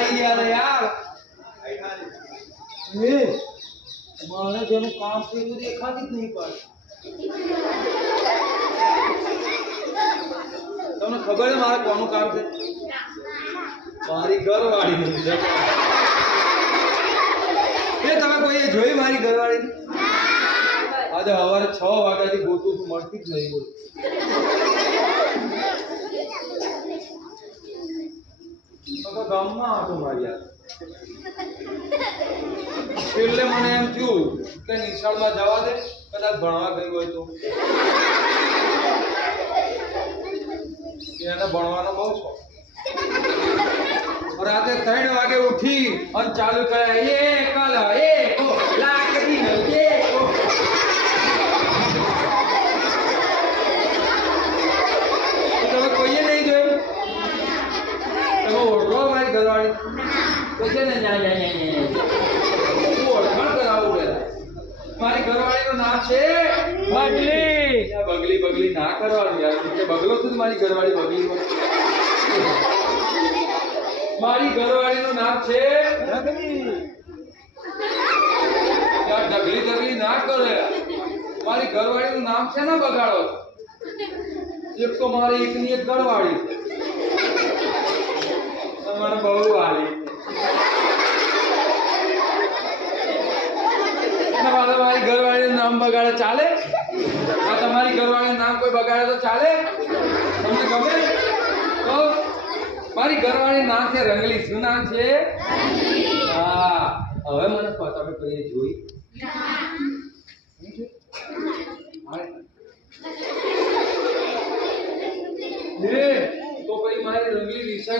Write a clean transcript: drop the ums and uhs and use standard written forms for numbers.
આવી યાર યાર એ મારે જેનું કામ કર્યું દેખાતી જ નહીં પડે તમને ખબર છે મારે કોનું કામ છે મારી ઘરવાળીનું છે એ તમે કોઈ જોઈ મારી ઘરવાળી આજે સવારે 6 વાગ્યાથી ગોતું તું મળતી જ નહીં બોલ તો ગામમાં હતો મારી યાર એટલે મને એમ થયું કે નિશાળમાં જવા દે કદાચ ભણવા ગઈ હોય તો એને ભણવાનો બહુ શોખ રાતે 3 વાગે ઉઠી અને ચાલુ કરે એ કલ એ કો લાકડી નો એ કો તમે કોઈએ નહીં જોયું તમે ઓળખો મારી ઘરવાળી તો છે ને ઓળખાણ કરાવવું પેલા મારી ઘરવાળીનું નામ છે બગલી બગલી બગલી ના કરવાનું યાર કે બગલો તું મારી ઘરવાળી બગલી મારી ઘરવાળીનું નામ છે ઢગલી યાર ઢગલી ઢગલી ના કરે મારી ઘરવાળીનું નામ છે ને બગાડો એક તો મારી એકની એક ઘરવાળી છે મને બહુ હાલી મારી ઘરવાળીનું નામ બગાડે ચાલે આ તમારી ઘરવાળીનું નામ કોઈ બગાડે તો ચાલે તમને ગમે તો મારી ઘરવાળી નામ છે રંગલી શું નામ છે હા હવે મને તમે કોઈ જોઈ તો પછી મારી રંગલી વિષય